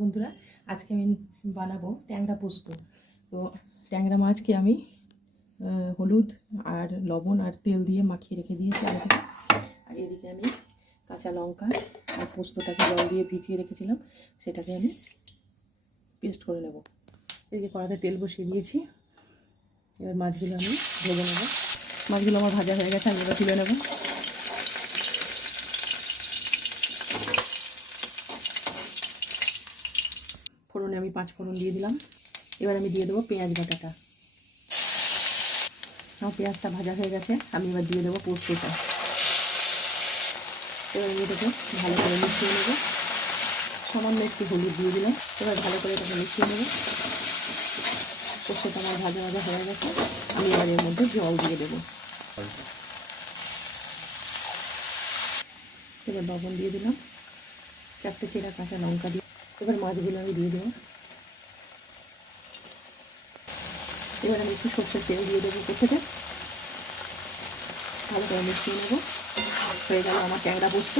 বন্ধুরা, আজকে আমি বানাবো ট্যাংরা পোস্ত। তো ট্যাংরা মাছকে আমি হলুদ আর লবণ আর তেল দিয়ে মাখিয়ে রেখে দিয়েছি আগে থেকে। আর এদিকে আমি কাঁচা লঙ্কা আর পোস্তটাকে জল দিয়ে ভিজিয়ে রেখেছিলাম, সেটাকে আমি পেস্ট করে নেব। এদিকে কড়াতে তেল বসিয়ে দিয়েছি। এবার মাছগুলো আমি ভেজে নেব। মাছগুলো আমার ভাজা হয়ে গেছে, আমি এবার তুলে নেব। ফোড়নে আমি 5 ফোড়ন দিয়ে দিলাম। এবার আমি দিয়ে দেবো পেঁয়াজ বাটাটা। আমার পেঁয়াজটা ভাজা হয়ে গেছে, আমি এবার দিয়ে দেবো পোস্তটা। এবার আমি এটাকে ভালো করে মিশিয়ে নেব। সামান্য একটু হলুদ দিয়ে দিলাম। এবার ভালো করে এটাকে মিশিয়ে নেব। পোস্তটা আমার ভাজা ভাজা হয়ে গেছে, আমি এবার এর মধ্যে জল দিয়ে দেবো। এবার লবণ দিয়ে দিলাম, 4টে চেরা কাঁচা লঙ্কা দিয়ে এবার মাছগুলো আমি দিয়ে দেবো। এবার আমি একটু সরষের তেল দিয়ে দেবো উপর থেকে, ভালো করে মিশিয়ে নেবো। হয়ে গেল আমার ট্যাংরা পোস্ত।